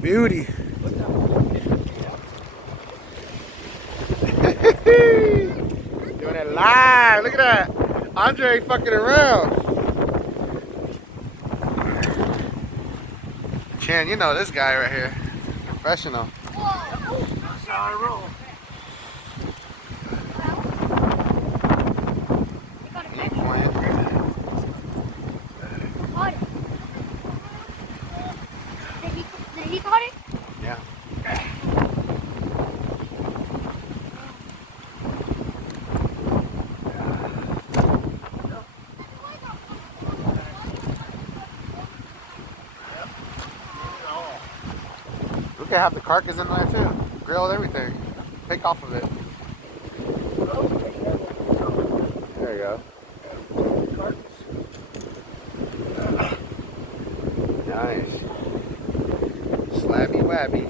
Beauty. Doing it live. Look at that. Andre ain't fucking around. Chan, you know this guy right here. Professional. That's how I roll. Did he caught it? Yeah. We could have the carcass in there too. Grilled everything. Take off of it. There you go. Nice. Slabby wabby.